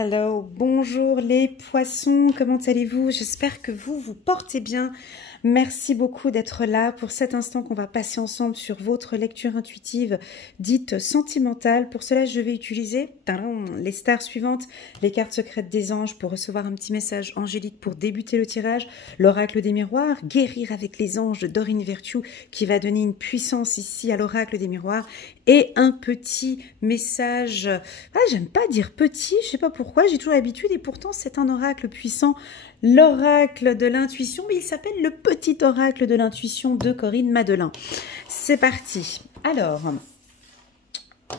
Hello, bonjour les poissons, comment allez-vous? J'espère que vous vous portez bien. Merci beaucoup d'être là pour cet instant qu'on va passer ensemble sur votre lecture intuitive dite sentimentale. Pour cela, je vais utiliser les stars suivantes, les cartes secrètes des anges pour recevoir un petit message angélique pour débuter le tirage, l'oracle des miroirs, guérir avec les anges de Doreen Virtue qui va donner une puissance ici à l'oracle des miroirs et un petit message, j'aime pas dire petit, je sais pas pourquoi, j'ai toujours l'habitude et pourtant c'est un oracle puissant. L'oracle de l'intuition, mais il s'appelle le petit oracle de l'intuition de Corinne Madelin. C'est parti. Alors,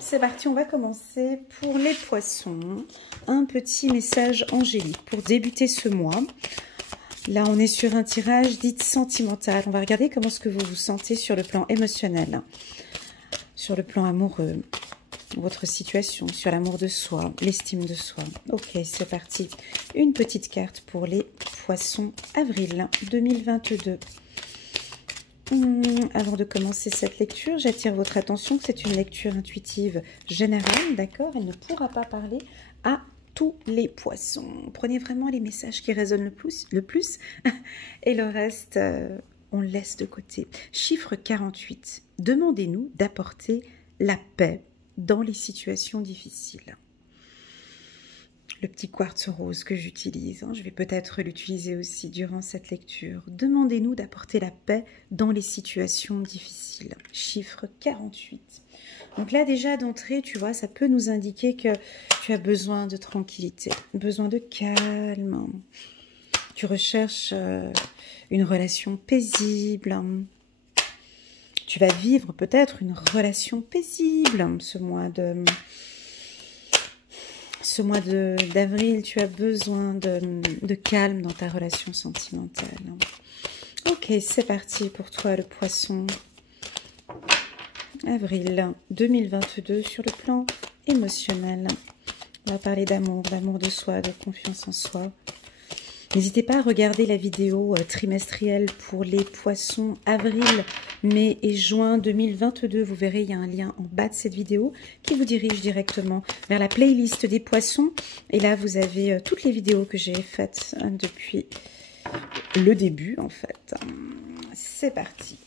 c'est parti, on va commencer pour les poissons. Un petit message angélique pour débuter ce mois. Là, on est sur un tirage dit sentimental. On va regarder comment est-ce que vous vous sentez sur le plan émotionnel, sur le plan amoureux, votre situation, sur l'amour de soi, l'estime de soi. Ok, c'est parti. Une petite carte pour les poissons avril 2022. Avant de commencer cette lecture, j'attire votre attention que c'est une lecture intuitive générale, d'accord? Elle ne pourra pas parler à tous les poissons. Prenez vraiment les messages qui résonnent le plus et le reste, on le laisse de côté. Chiffre 48. Demandez-nous d'apporter la paix dans les situations difficiles. Le petit quartz rose que j'utilise, je vais peut-être l'utiliser aussi durant cette lecture. Demandez-nous d'apporter la paix dans les situations difficiles. Chiffre 48. Donc là déjà d'entrée, tu vois, ça peut nous indiquer que tu as besoin de tranquillité, besoin de calme. Tu recherches une relation paisible. Tu vas vivre peut-être une relation paisible ce mois d'avril. Tu as besoin de calme dans ta relation sentimentale. Ok, c'est parti pour toi le poisson. Avril 2022 sur le plan émotionnel. On va parler d'amour de soi, de confiance en soi. N'hésitez pas à regarder la vidéo trimestrielle pour les poissons avril, mai et juin 2022. Vous verrez, il y a un lien en bas de cette vidéo qui vous dirige directement vers la playlist des poissons. Et là, vous avez toutes les vidéos que j'ai faites depuis le début, en fait. C'est parti.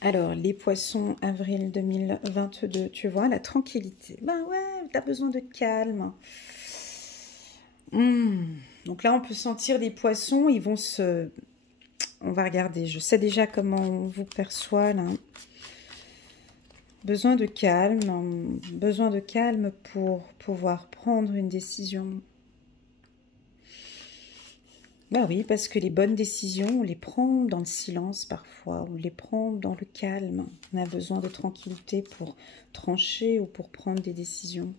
Alors, les poissons avril 2022, tu vois, la tranquillité. Ben ouais, tu as besoin de calme. Donc là, on peut sentir les poissons, ils vont se... On va regarder, je sais déjà comment on vous perçoit là. Besoin de calme pour pouvoir prendre une décision. Ben oui, parce que les bonnes décisions, on les prend dans le silence parfois, on les prend dans le calme. On a besoin de tranquillité pour trancher ou pour prendre des décisions,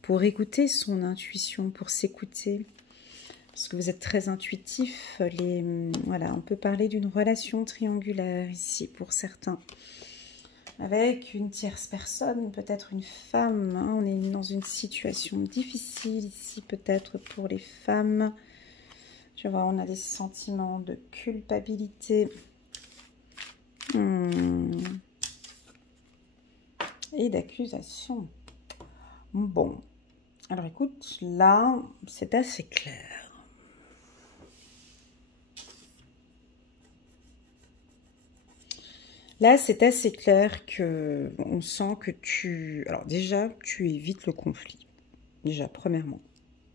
pour écouter son intuition, pour s'écouter. Parce que vous êtes très intuitif. Voilà, on peut parler d'une relation triangulaire ici pour certains. Avec une tierce personne, peut-être une femme. On est dans une situation difficile ici, peut-être pour les femmes. Tu vois, on a des sentiments de culpabilité. Et d'accusation. Bon. Alors écoute, là, c'est assez clair. Là, c'est assez clair que on sent que tu... Alors déjà, tu évites le conflit. Déjà, premièrement,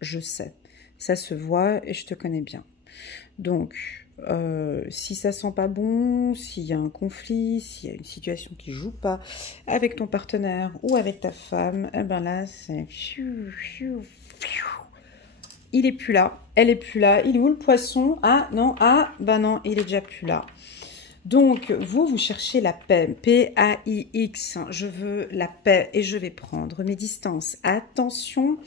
je sais. Ça se voit et je te connais bien. Donc, si ça sent pas bon, s'il y a un conflit, s'il y a une situation qui joue pas avec ton partenaire ou avec ta femme, eh ben là, c'est... Il est plus là, elle est plus là. Il est où le poisson? Ah non, non, il est déjà plus là. Donc, vous cherchez la paix, P-A-I-X, je veux la paix et je vais prendre mes distances. Attention,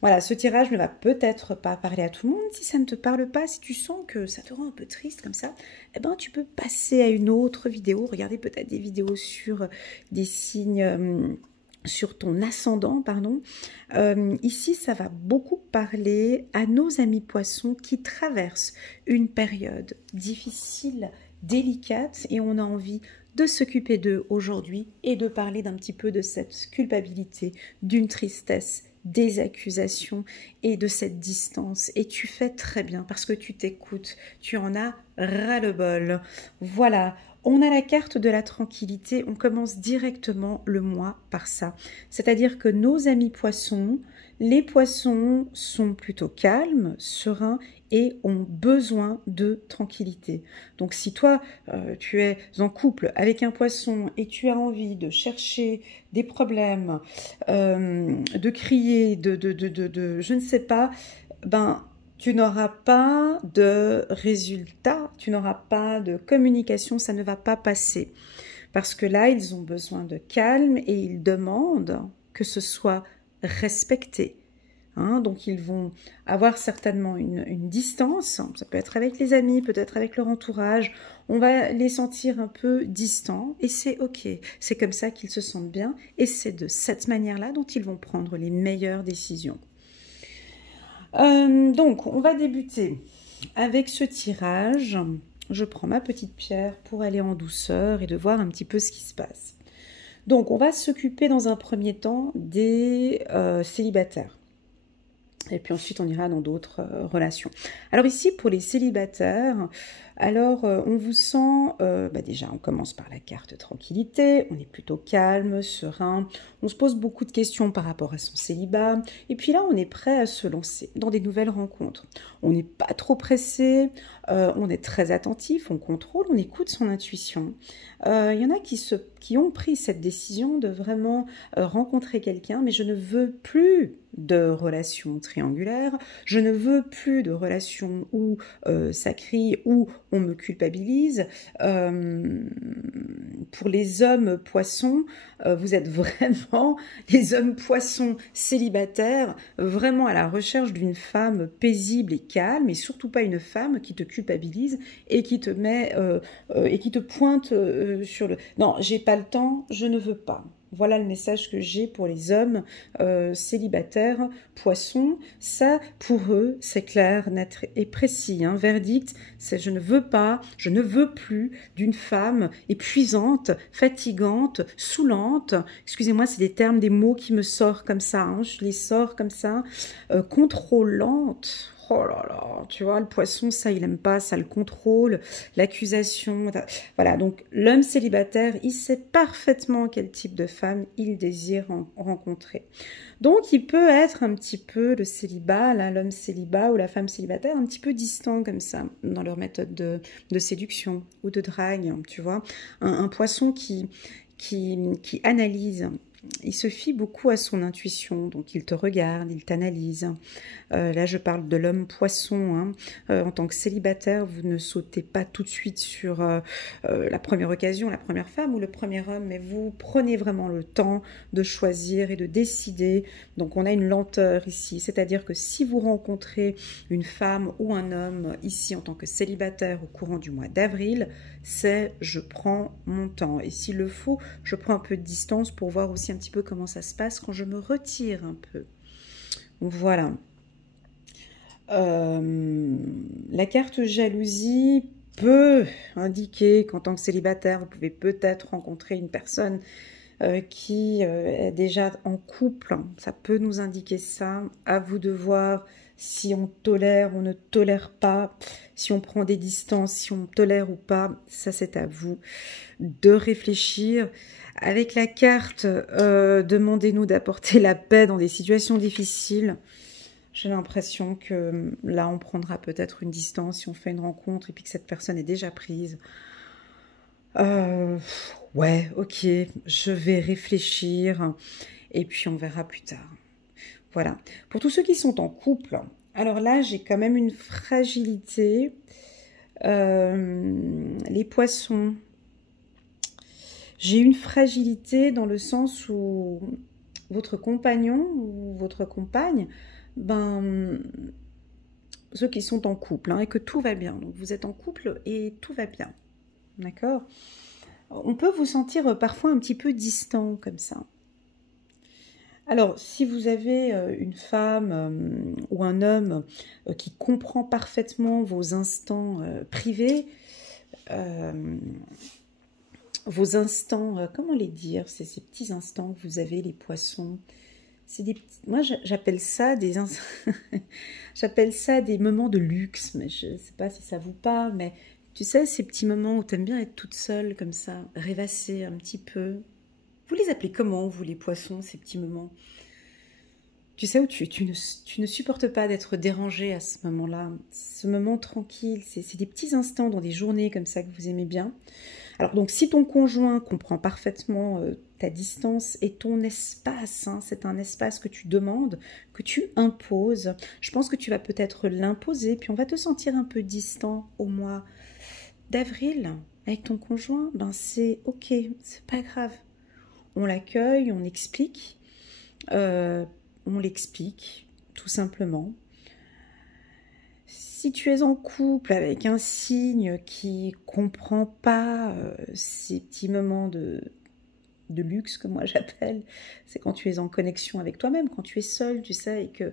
voilà, ce tirage ne va peut-être pas parler à tout le monde. Si ça ne te parle pas, si tu sens que ça te rend un peu triste comme ça, eh ben, tu peux passer à une autre vidéo, regarder peut-être des vidéos sur des signes... sur ton ascendant, pardon. Ici, ça va beaucoup parler à nos amis poissons qui traversent une période difficile, délicate, et on a envie de s'occuper d'eux aujourd'hui et de parler d'un petit peu de cette culpabilité, d'une tristesse des accusations et de cette distance. Et tu fais très bien parce que tu t'écoutes, tu en as ras-le-bol. Voilà, on a la carte de la tranquillité, on commence directement le mois par ça. C'est-à-dire que nos amis poissons, les poissons sont plutôt calmes, sereins et ont besoin de tranquillité. Donc si toi, tu es en couple avec un poisson et tu as envie de chercher des problèmes, de crier, je ne sais pas, ben tu n'auras pas de résultat, tu n'auras pas de communication, ça ne va pas passer. Parce que là, ils ont besoin de calme et ils demandent que ce soit respecté. Hein, donc ils vont avoir certainement une distance, ça peut être avec les amis, peut-être avec leur entourage, on va les sentir un peu distants et c'est ok, c'est comme ça qu'ils se sentent bien et c'est de cette manière-là dont ils vont prendre les meilleures décisions. Donc on va débuter avec ce tirage, je prends ma petite pierre pour aller en douceur et de voir un petit peu ce qui se passe. Donc on va s'occuper dans un premier temps des célibataires. Et puis ensuite, on ira dans d'autres relations. Alors ici, pour les célibataires, alors on vous sent, déjà, on commence par la carte tranquillité, on est plutôt calme, serein, on se pose beaucoup de questions par rapport à son célibat, et puis là, on est prêt à se lancer dans des nouvelles rencontres. On n'est pas trop pressé, on est très attentif, on contrôle, on écoute son intuition. Il y en a qui ont pris cette décision de vraiment rencontrer quelqu'un, mais je ne veux plus de relations triangulaires, je ne veux plus de relations où ça crie, où on me culpabilise. Pour les hommes poissons, vous êtes vraiment les hommes poissons célibataires, vraiment à la recherche d'une femme paisible et calme, et surtout pas une femme qui te culpabilise et qui te met et qui te pointe sur le... Non, j'ai pas le temps, je ne veux pas. Voilà le message que j'ai pour les hommes célibataires, poissons. Ça, pour eux, c'est clair, net et précis. Hein. Verdict, c'est je ne veux pas, je ne veux plus d'une femme épuisante, fatigante, saoulante. Excusez-moi, c'est des termes, des mots qui me sortent comme ça. Hein. Je les sors comme ça. Contrôlante. Oh là là, tu vois, le poisson, ça, il aime pas, ça le contrôle, l'accusation. Voilà, donc l'homme célibataire, il sait parfaitement quel type de femme il désire rencontrer. Donc, il peut être un petit peu le célibat, l'homme célibat ou la femme célibataire, un petit peu distant comme ça, dans leur méthode de séduction ou de drague, tu vois. Un poisson qui analyse. Il se fie beaucoup à son intuition, donc il te regarde, il t'analyse. Là, je parle de l'homme poisson. Hein. En tant que célibataire, vous ne sautez pas tout de suite sur la première occasion, la première femme ou le premier homme, mais vous prenez vraiment le temps de choisir et de décider. Donc, on a une lenteur ici, c'est-à-dire que si vous rencontrez une femme ou un homme ici en tant que célibataire au courant du mois d'avril, c'est je prends mon temps. Et s'il le faut, je prends un peu de distance pour voir aussi un petit peu comment ça se passe quand je me retire un peu. Voilà. La carte jalousie peut indiquer qu'en tant que célibataire, vous pouvez peut-être rencontrer une personne qui est déjà en couple. Ça peut nous indiquer ça. À vous de voir si on tolère, on ne tolère pas, si on prend des distances, si on tolère ou pas. Ça, c'est à vous de réfléchir. Avec la carte, demandez-nous d'apporter la paix dans des situations difficiles. J'ai l'impression que là, on prendra peut-être une distance si on fait une rencontre et puis que cette personne est déjà prise. Ouais, ok, je vais réfléchir et puis on verra plus tard. Voilà. Pour tous ceux qui sont en couple, alors là, j'ai quand même une fragilité. Les poissons. J'ai une fragilité dans le sens où votre compagnon ou votre compagne, ceux qui sont en couple et que tout va bien. Donc vous êtes en couple et tout va bien. D'accord ? On peut vous sentir parfois un petit peu distant comme ça. Alors, si vous avez une femme ou un homme qui comprend parfaitement vos instants privés, vos instants, comment les dire, c'est ces petits instants que vous avez, les poissons, C'est des petits... Moi, j'appelle ça des... j'appelle ça des moments de luxe, mais je ne sais pas si ça vous parle, mais tu sais, ces petits moments où tu aimes bien être toute seule, comme ça, rêvasser un petit peu. Vous les appelez comment, vous, les poissons, ces petits moments? Tu sais, où tu ne supportes pas d'être dérangé à ce moment-là. Ce moment tranquille, c'est des petits instants dans des journées comme ça que vous aimez bien. Alors donc si ton conjoint comprend parfaitement ta distance et ton espace, hein, c'est un espace que tu demandes, que tu imposes, je pense que tu vas peut-être l'imposer, puis on va te sentir un peu distant au mois d'avril avec ton conjoint, ben c'est ok, c'est pas grave. On l'accueille, on l'explique tout simplement. Si tu es en couple avec un signe qui comprend pas ces petits moments de luxe que moi j'appelle, c'est quand tu es en connexion avec toi-même, quand tu es seul, tu sais, et que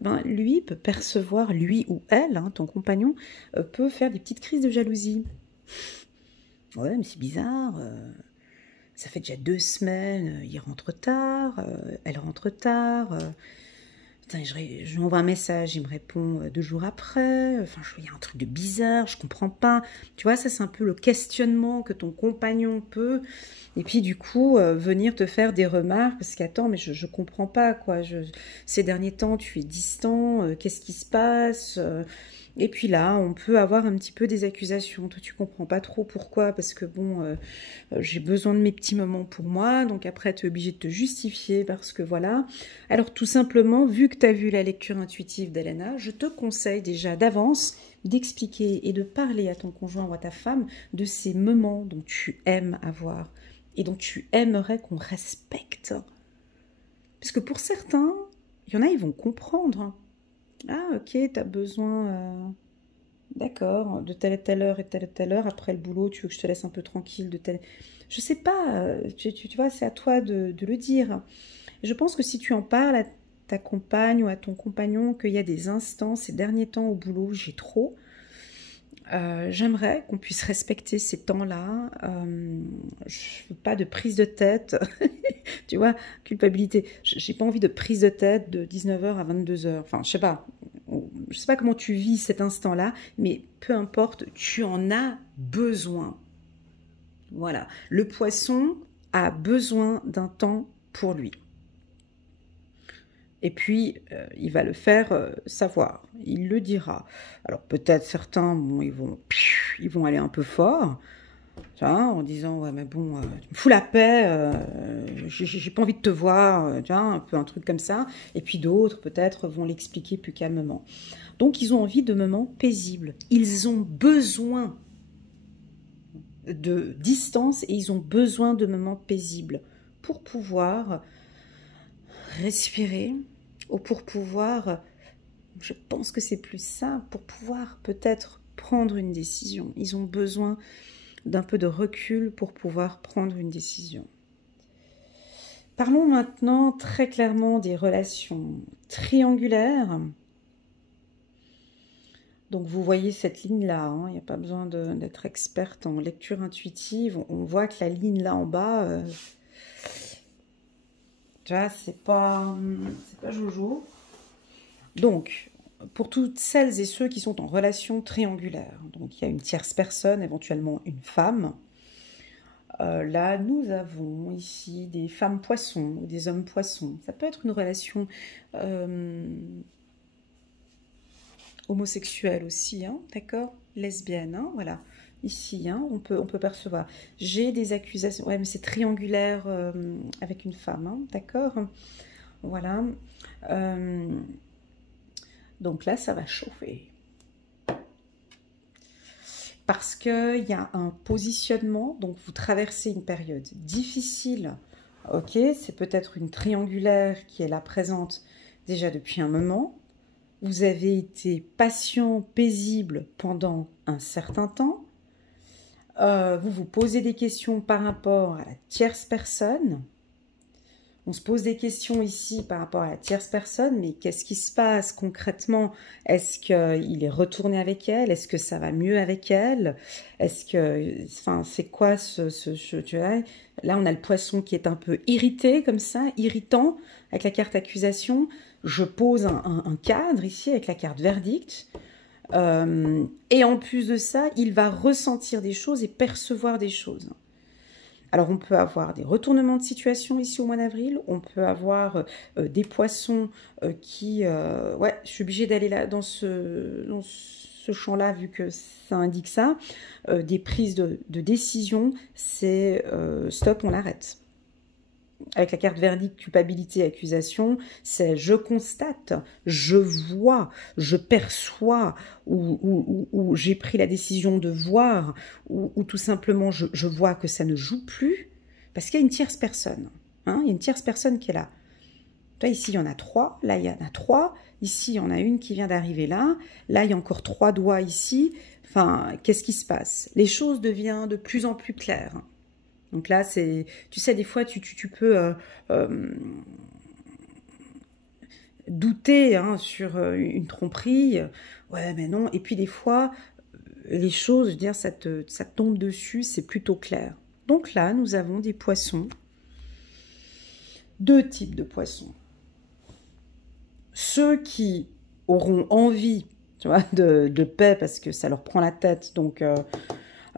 ben, lui peut percevoir, lui ou elle, hein, ton compagnon, peut faire des petites crises de jalousie. Ouais, mais c'est bizarre, ça fait déjà 2 semaines, il rentre tard, elle rentre tard... Putain, je lui envoie un message, il me répond 2 jours après. Enfin, il y a un truc de bizarre, je comprends pas. Tu vois, ça c'est un peu le questionnement que ton compagnon peut. Et puis du coup, venir te faire des remarques parce qu'attends, mais je comprends pas quoi. Ces derniers temps, tu es distant. Qu'est-ce qui se passe? Et puis là, on peut avoir un petit peu des accusations. Toi, tu comprends pas trop pourquoi, parce que bon, j'ai besoin de mes petits moments pour moi, donc après, tu es obligé de te justifier, parce que voilà. Alors, tout simplement, vu que tu as vu la lecture intuitive d'Elena, je te conseille déjà d'avance d'expliquer et de parler à ton conjoint ou à ta femme de ces moments dont tu aimes avoir et dont tu aimerais qu'on respecte. Parce que pour certains, il y en a, ils vont comprendre. Ah, ok, t'as besoin, d'accord, de telle heure et telle heure. Après le boulot, tu veux que je te laisse un peu tranquille de telle... Je sais pas, tu vois, c'est à toi de le dire. Je pense que si tu en parles à ta compagne ou à ton compagnon, qu'il y a des instants, ces derniers temps au boulot, j'ai trop... j'aimerais qu'on puisse respecter ces temps-là. Je veux pas de prise de tête. Tu vois, culpabilité. J'ai pas envie de prise de tête de 19h à 22h. Enfin, je sais pas comment tu vis cet instant-là, mais peu importe, tu en as besoin. Voilà. Le poisson a besoin d'un temps pour lui. Et puis, il va le faire savoir. Il le dira. Alors, peut-être certains, bon, ils vont aller un peu fort, tu vois, en disant, ouais, mais bon, tu me fous la paix, j'ai pas envie de te voir, tu vois, un peu un truc comme ça. Et puis d'autres, peut-être, vont l'expliquer plus calmement. Donc, ils ont envie de moments paisibles. Ils ont besoin de distance et ils ont besoin de moments paisibles pour pouvoir respirer ou pour pouvoir, je pense que c'est plus ça, pour pouvoir peut-être prendre une décision. Ils ont besoin d'un peu de recul pour pouvoir prendre une décision. Parlons maintenant très clairement des relations triangulaires. Donc vous voyez cette ligne-là, hein, il n'y a pas besoin d'être experte en lecture intuitive. On voit que la ligne là en bas, tu vois, c'est pas jojo. Donc, pour toutes celles et ceux qui sont en relation triangulaire, donc il y a une tierce personne, éventuellement une femme. Là, nous avons ici des femmes poissons ou des hommes poissons. Ça peut être une relation homosexuelle aussi, hein, d'accord, lesbienne, hein, voilà. Ici, hein, on peut percevoir. J'ai des accusations, ouais, mais c'est triangulaire avec une femme, hein, d'accord. Voilà. Donc là, ça va chauffer. Parce qu'il y a un positionnement, donc vous traversez une période difficile. Ok, c'est peut-être une triangulaire qui est là présente déjà depuis un moment. Vous avez été patient, paisible pendant un certain temps. Vous vous posez des questions par rapport à la tierce personne. On se pose des questions ici par rapport à la tierce personne, mais qu'est-ce qui se passe concrètement? Est-ce qu'il est retourné avec elle? Est-ce que ça va mieux avec elle? Est-ce que, enfin, c'est quoi tu vois, là, on a le poisson qui est un peu irrité comme ça, irritant, avec la carte accusation. Je pose un cadre ici avec la carte verdict. Et en plus de ça, il va ressentir des choses et percevoir des choses. Alors, on peut avoir des retournements de situation ici au mois d'avril. On peut avoir des poissons qui... ouais, je suis obligée d'aller là dans ce champ-là, vu que ça indique ça. Des prises de décision, c'est stop, on l'arrête. Avec la carte verdict, culpabilité, accusation, c'est je constate, je vois, je perçois, ou j'ai pris la décision de voir, ou tout simplement je vois que ça ne joue plus, parce qu'il y a une tierce personne. Hein, il y a une tierce personne qui est là. Là, ici, il y en a 3, là, il y en a 3, ici, il y en a une qui vient d'arriver là, là, il y a encore 3 doigts ici. Enfin, qu'est-ce qui se passe? Les choses deviennent de plus en plus claires. Donc là, c'est, tu sais, des fois, tu peux douter hein, sur une tromperie. Ouais, mais non. Et puis des fois, les choses, je veux dire, ça tombe dessus, c'est plutôt clair. Donc là, nous avons des poissons. 2 types de poissons. Ceux qui auront envie, tu vois, de paix parce que ça leur prend la tête, donc...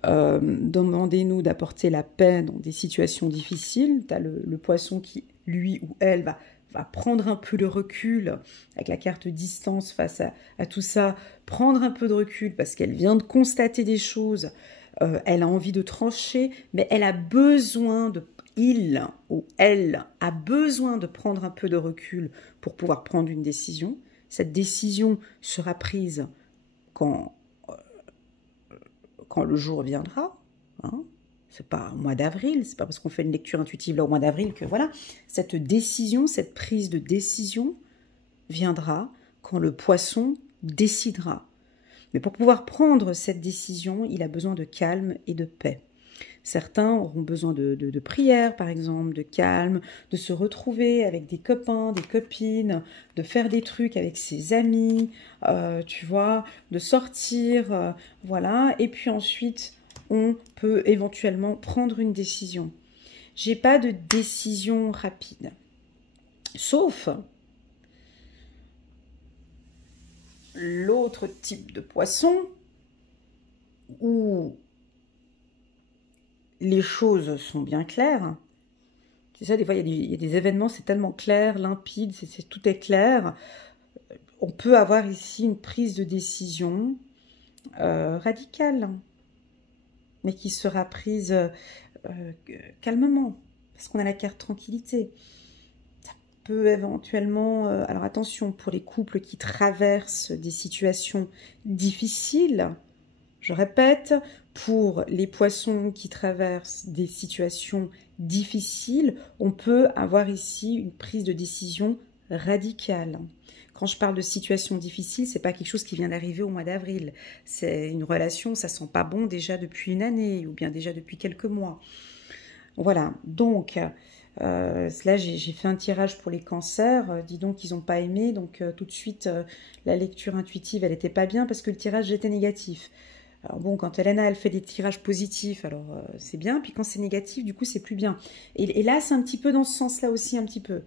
demandez-nous d'apporter la paix dans des situations difficiles. Tu as le poisson qui, lui ou elle, va prendre un peu de recul avec la carte distance face à tout ça, prendre un peu de recul parce qu'elle vient de constater des choses, elle a envie de trancher, mais elle a besoin il ou elle a besoin de prendre un peu de recul pour pouvoir prendre une décision. Cette décision sera prise quand le jour viendra, hein. C'est pas au mois d'avril, c'est pas parce qu'on fait une lecture intuitive là au mois d'avril que voilà, cette décision, cette prise de décision viendra quand le poisson décidera. Mais pour pouvoir prendre cette décision, il a besoin de calme et de paix. Certains auront besoin de prière, par exemple, de calme, de se retrouver avec des copains, des copines, de faire des trucs avec ses amis, tu vois, de sortir, voilà. Et puis ensuite, on peut éventuellement prendre une décision. J'ai pas de décision rapide. Sauf l'autre type de poisson où les choses sont bien claires. C'est ça, des fois, il y a des événements, c'est tellement clair, limpide, tout est clair. On peut avoir ici une prise de décision radicale, mais qui sera prise calmement, parce qu'on a la carte tranquillité. Ça peut éventuellement... alors attention, pour les couples qui traversent des situations difficiles, je répète, pour les poissons qui traversent des situations difficiles, on peut avoir ici une prise de décision radicale. Quand je parle de situation difficile, c'est pas quelque chose qui vient d'arriver au mois d'avril. C'est une relation, ça sent pas bon déjà depuis une année ou bien déjà depuis quelques mois. Voilà, donc là j'ai fait un tirage pour les cancers, dis donc ils n'ont pas aimé, donc tout de suite la lecture intuitive elle n'était pas bien parce que le tirage était négatif. Alors bon, quand Elena, elle fait des tirages positifs, alors c'est bien. Puis quand c'est négatif, du coup, c'est plus bien. Et là, c'est un petit peu dans ce sens-là aussi, un petit peu.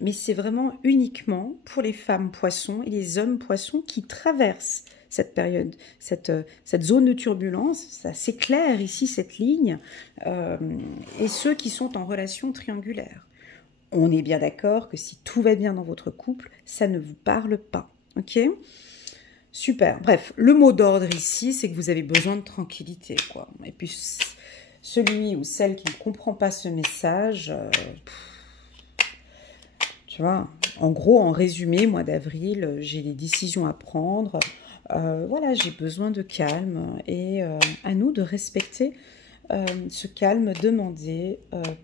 Mais c'est vraiment uniquement pour les femmes poissons et les hommes poissons qui traversent cette période, cette zone de turbulence. C'est assez clair ici, cette ligne. Et ceux qui sont en relation triangulaire. On est bien d'accord que si tout va bien dans votre couple, ça ne vous parle pas. Ok ? Super. Bref, le mot d'ordre ici, c'est que vous avez besoin de tranquillité, quoi. Et puis, celui ou celle qui ne comprend pas ce message, tu vois, en gros, en résumé, mois d'avril, j'ai des décisions à prendre. Voilà, j'ai besoin de calme et à nous de respecter ce calme demandé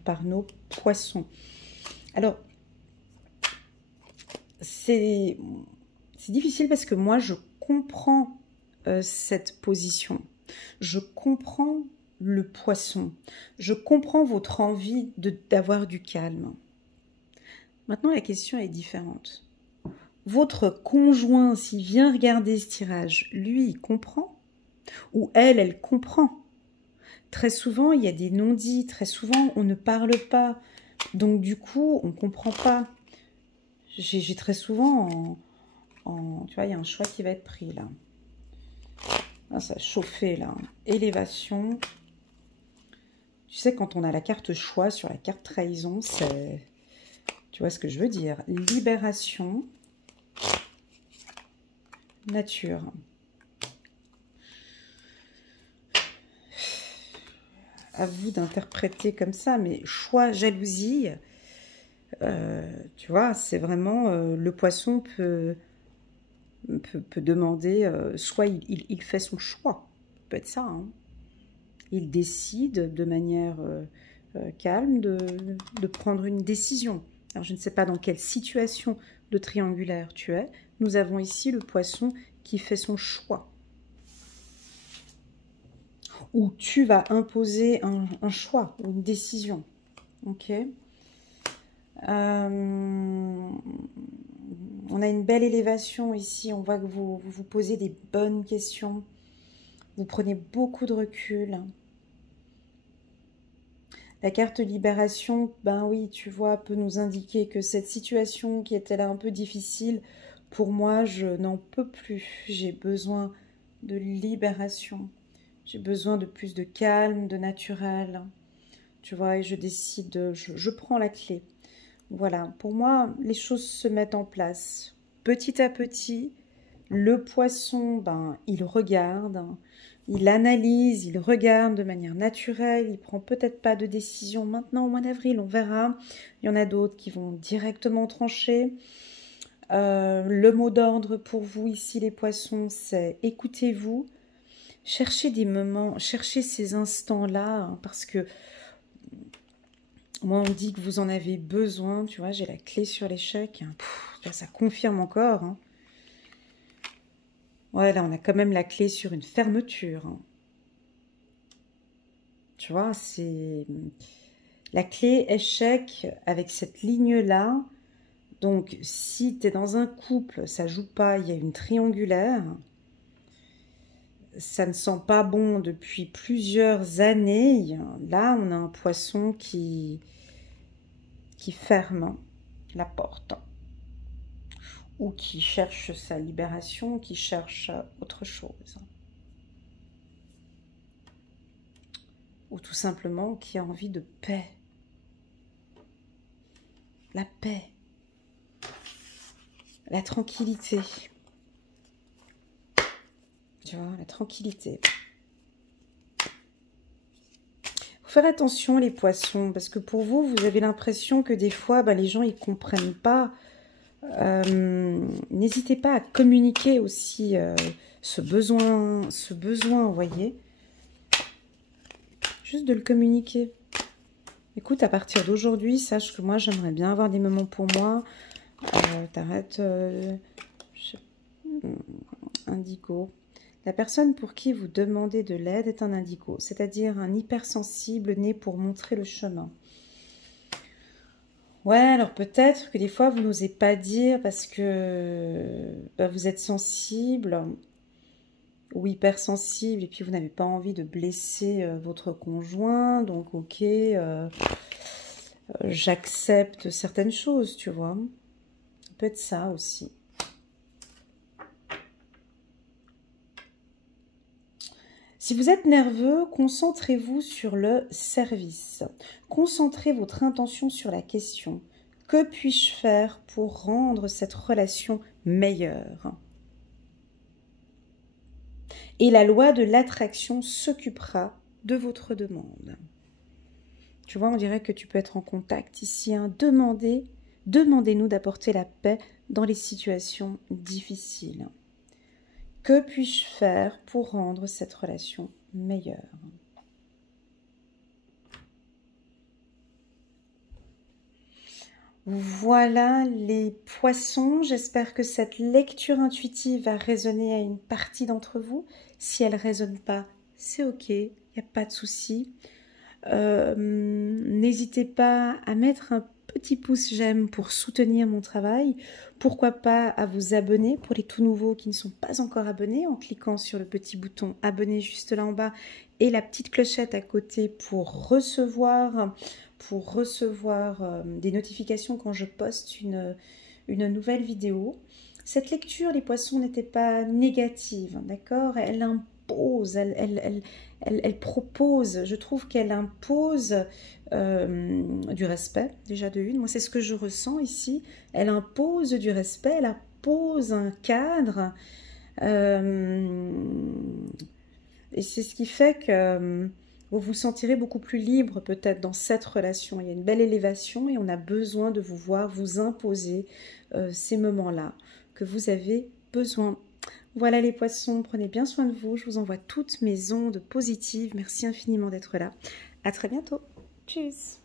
par nos poissons. Alors, c'est difficile parce que moi, je comprends cette position. Je comprends le poisson. Je comprends votre envie d'avoir du calme. Maintenant, la question est différente. Votre conjoint, s'il vient regarder ce tirage, lui, il comprend? Ou elle, elle comprend? Très souvent, il y a des non-dits. Très souvent, on ne parle pas. Donc, du coup, on ne comprend pas. J'ai très souvent tu vois, il y a un choix qui va être pris, là. Ah, ça a chauffé, là. Élévation. Tu sais, quand on a la carte choix sur la carte trahison, c'est... Tu vois ce que je veux dire? Libération. Nature. À vous d'interpréter comme ça, mais choix, jalousie, tu vois, c'est vraiment... le poisson peut demander... soit il fait son choix, ça peut être ça, hein. Il décide de manière calme de prendre une décision. Alors, je ne sais pas dans quelle situation de triangulaire tu es. Nous avons ici le poisson qui fait son choix. Ou tu vas imposer un choix ou une décision. Ok. On a une belle élévation ici. On voit que vous vous posez des bonnes questions. Vous prenez beaucoup de recul. La carte libération, ben oui, tu vois, peut nous indiquer que cette situation qui était là un peu difficile, pour moi, je n'en peux plus. J'ai besoin de libération. J'ai besoin de plus de calme, de naturel. Tu vois, et je décide, je prends la clé. Voilà, pour moi, les choses se mettent en place. Petit à petit, le poisson, ben, il regarde, il analyse, il regarde de manière naturelle, il prend peut-être pas de décision maintenant au mois d'avril, on verra. Il y en a d'autres qui vont directement trancher. Le mot d'ordre pour vous ici, les poissons, c'est écoutez-vous. Cherchez des moments, cherchez ces instants-là, hein, parce que moi, on dit que vous en avez besoin, tu vois, j'ai la clé sur l'échec. Ça confirme encore, hein. Ouais, là, on a quand même la clé sur une fermeture, hein. Tu vois, c'est la clé échec avec cette ligne-là. Donc, si tu es dans un couple, ça joue pas, il y a une triangulaire. Ça ne sent pas bon depuis plusieurs années. Là, on a un poisson qui ferme la porte. Ou qui cherche sa libération, qui cherche autre chose. Ou tout simplement qui a envie de paix. La paix. La tranquillité. Tu vois, la tranquillité. Faut faire attention les poissons, parce que pour vous, vous avez l'impression que des fois, les gens, ils comprennent pas. N'hésitez pas à communiquer aussi ce besoin, vous voyez. Juste de le communiquer. Écoute, à partir d'aujourd'hui, sache que moi, j'aimerais bien avoir des moments pour moi. T'arrêtes. Indigo. La personne pour qui vous demandez de l'aide est un indigo, c'est-à-dire un hypersensible né pour montrer le chemin. Ouais, alors peut-être que des fois, vous n'osez pas dire parce que vous êtes sensible ou hypersensible et puis vous n'avez pas envie de blesser votre conjoint. Donc, ok, j'accepte certaines choses, tu vois. Ça peut être ça aussi. Si vous êtes nerveux, concentrez-vous sur le service. Concentrez votre intention sur la question. Que puis-je faire pour rendre cette relation meilleure? Et la loi de l'attraction s'occupera de votre demande. Tu vois, on dirait que tu peux être en contact ici. Hein. Demandez-nous d'apporter la paix dans les situations difficiles. Que puis-je faire pour rendre cette relation meilleure? Voilà les poissons. J'espère que cette lecture intuitive va résonner à une partie d'entre vous. Si elle ne résonne pas, c'est ok, il n'y a pas de souci. N'hésitez pas à mettre un petit pouce j'aime pour soutenir mon travail. Pourquoi pas à vous abonner pour les tout nouveaux qui ne sont pas encore abonnés en cliquant sur le petit bouton abonner juste là en bas et la petite clochette à côté pour recevoir des notifications quand je poste une nouvelle vidéo. Cette lecture, les poissons, n'était pas négative, d'accord? Elle impose, elle propose, je trouve qu'elle impose du respect, déjà de une. Moi, c'est ce que je ressens ici. Elle impose du respect, elle impose un cadre. Et c'est ce qui fait que vous vous sentirez beaucoup plus libre peut-être dans cette relation. Il y a une belle élévation et on a besoin de vous voir vous imposer ces moments-là que vous avez besoin. Voilà les poissons, prenez bien soin de vous. Je vous envoie toutes mes ondes positives. Merci infiniment d'être là. À très bientôt. Tchuss.